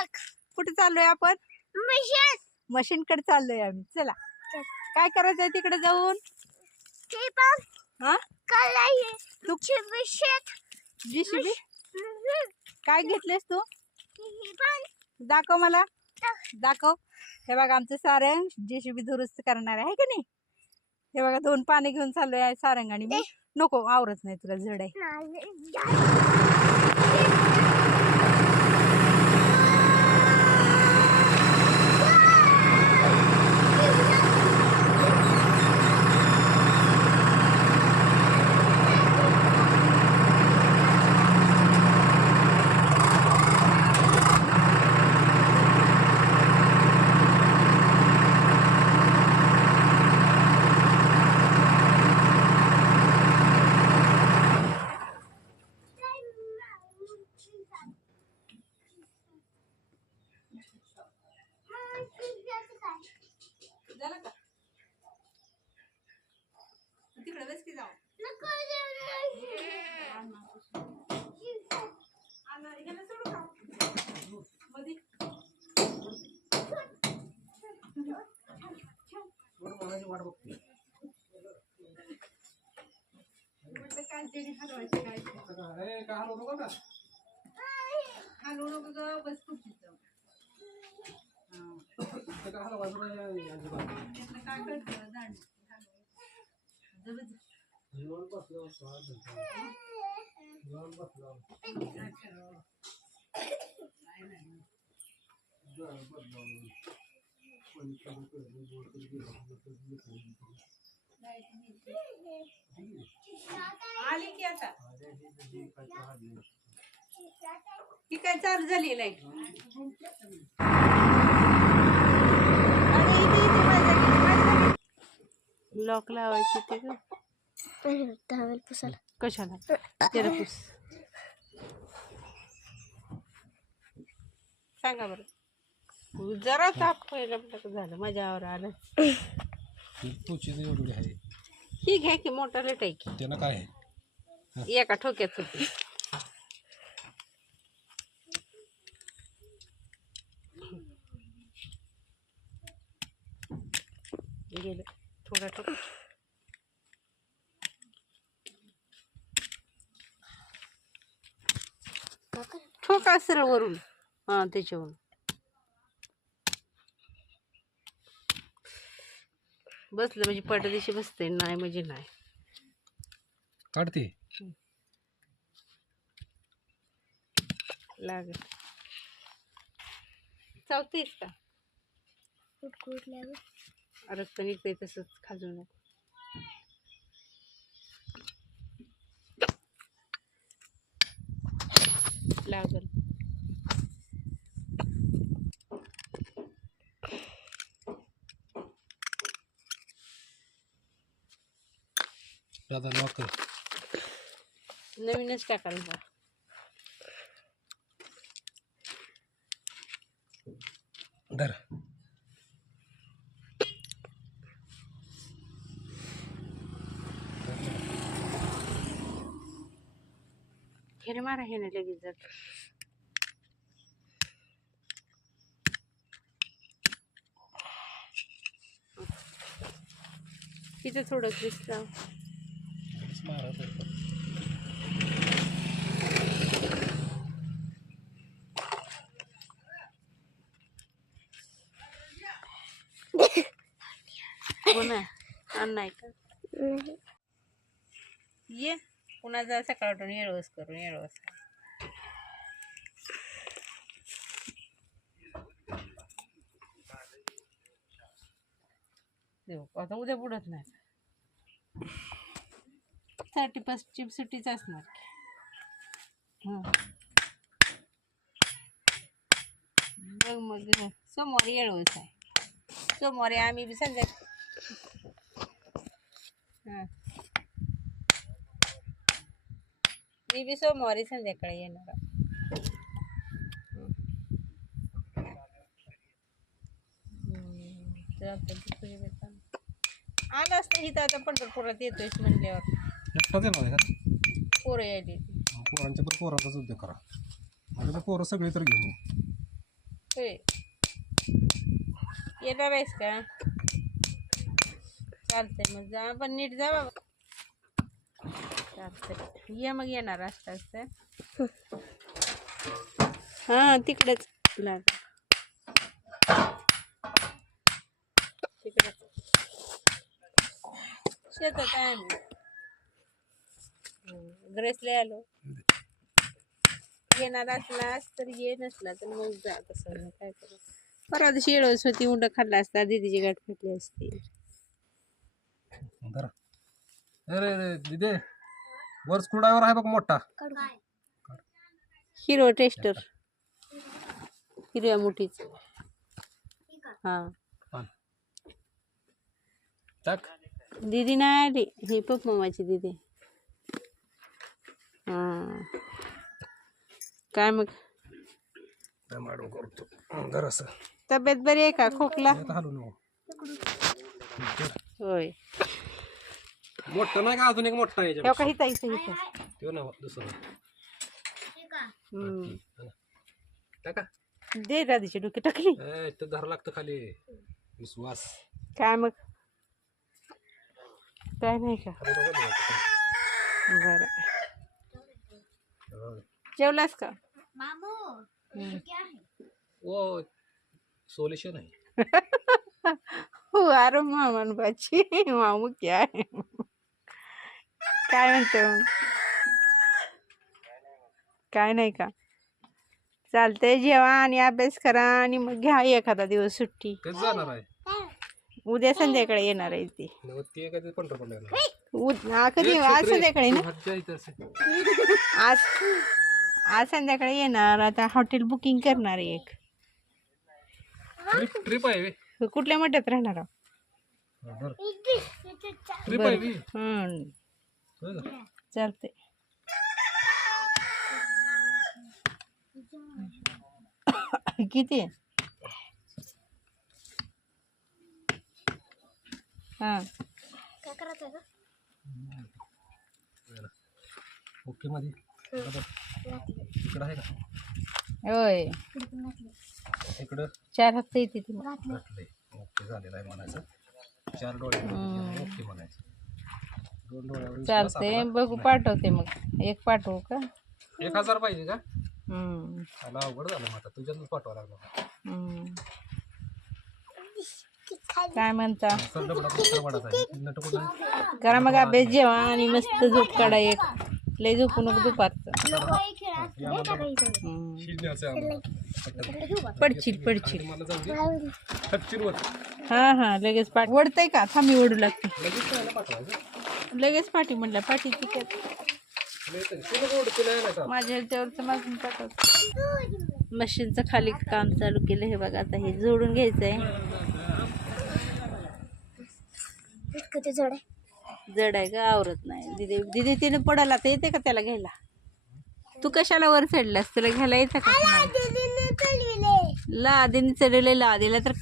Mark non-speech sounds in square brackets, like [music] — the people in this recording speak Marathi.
कुठे चाललोय आपण? मिशन. मशीन कडे चाललोय आम्ही. चला. काय करायचंय तिकडे जाऊन? जीसीबी काय घेतलेस तू? दाखव मला. दाखव. हे बघा आमचं सारंग जेसीबी दुरुस्त करणार आहे का नाही? हे बघा दोन पाणी घेऊन चाललोय आहे सारंग आणि मी. नको आवरत नाही तुला जड आहे नाही झालं का तिकडे बस की जाऊ हलवायचं काय हलवू नको ग बस. त्यातलं काय कळतं दांड जबरदस्त. आली की आता? ती काय चालू झाली लाइट लॉक लावायची ते ग. दहावेल पुसाला कशाला? तेरा पुस. सांगा बरं. जरा ताप म्हटलं झालं माझ्यावर आलं. तुझी एवढी आहे ही. घ्या की मोठा लेट आहे की. त्यानं काय आहे? एका ठोक्यात होती. गेलं. थोडा ठोक. ठोका सरळ वरून. हा त्याच्यावरून. बसलं म्हणजे पटदिशी बसते नाही म्हणजे नाही. काढते? लागेल चावतेस का? रक्त निघतंय तसंच खाजू नको. लागल. दादा लॉक कर. नवीनच टाकायला. धर. हे मारा हे ना लगेच जात. तिथे थोडं क्रिस लाव मारा तर. हो ना नाही का? ये. पुन्हा जा सकाळ उठून येळवस करून येळवस देऊ. आता उद्या बुडत नाही. थर्टी फर्स्ट चिप सुट्टीच असणार हं. बघ मग सोमवारी येळवच आहे सोमवारी आम्ही बी संध्या हां मी बी सोमवारी संध्याकाळी येणार आहे. हम्म. चालतंय, की आलं असतं इथं आता पंढरपुरात येतोयस म्हणल्यावर एकटाच येणार आहे का? पोरं यायली. पोरांच्या पण पोरांचाच उद्योग करा. आता तर पोरं सगळी तर घेऊन ये. होय. येणार आहेस का? चालतंय मग जा. पण नीट जा बाबा. चालतंय. ये मग येणार असता असतं हा तिकडेच. लाग तिकडेच. शेतात आहे आम्ही ग्रेसले आलो येणार असलास तर ये नसला तर मग जा मग काय करू परवा दिवशी येळोस होती उंड खाल्ला असता दीदीची गाठ फेटली असती अरे अरे दिदे वर स्क्रूड्रायव्हर आहे बघ मोठा हिरो टेस्टर हिरव्या मुठीच हा. टाक दीदी नाही आली ही पप मामाची दीदी हा काय मग काय करतो धर तब्येत बरी आहे का खोकला होय मोठं नाही का अजून एक मोठा आहे काही ताईचं इथं तो ना दुसरं. टाका दे दादीची डोकी टाकली ए, इथं धर लागतं खाली विश्वास काय मग काय नाही का. बरं. जेवलास का? मामू हम्म. क्या है ओ सोल्युशन आहे. हो अरे [laughs] मामन बाची मामू क्या आहे? काय म्हणतो? काय नाही का? चालतंय जेवा आणि अभ्यास करा आणि मग घ्या एखादा दिवस सुट्टी. कधी जाणार आहे? उद्या संध्याकाळी येणार आहे ती. नव्हं ते कधी पंढरपूरला उद- हा, कधी आज संध्याकाळी ना हज्जा इथं असेल. आज आज संध्याकाळी येणार आता हॉटेल बुकिंग करणार आहे एक ट्रिप ट्रिप आहे. कुठल्या मठात राहणार? हा, धर. ट्रिप आहे बे. हम्म होय का? चालते किती आहे हा काय करायचं आहे का ओके मध्ये इकडं आहे का? होय. इकडं? चार हप्ते येते ती घातलंय. ओके झालेलं आहे म्हणायचं. चार डोळे ओके म्हणायचं. दोन डोळ्यावर विश्वास चालते आपला. बघू पाठवते मग. एक पाठवू का? एक हजार पाहिजे का? हम्म. मला अवघड झालं मग आता. तुझ्यातच पाठवा लागलं हम्म. काय म्हणता? सर डबडा सर वडाचा आहे. नट कुठं? करा मग अभ्यास जेवा आणि मस्त झोप काढा एक. लय झोपू नको दुपारचं. पडशील पडशील. हा हा लगेच पाठ. वडतय का? थांबी ओढू लागते. लगेच पाठी तिकट माझ्या ह्याच्यावरचं माझून पाठवत. मशीनचं खाली काम चालू केलं हे बघा आता हे जोडून जड आहे जड आहे का आवरत नाही. दिदी दिदी तिने पडायला तर येते का त्याला घ्यायला? तू कशाला वर चढलास तुला घ्यायला येतं का कुणाला? ला दिनी चढवले ला दिला तर का?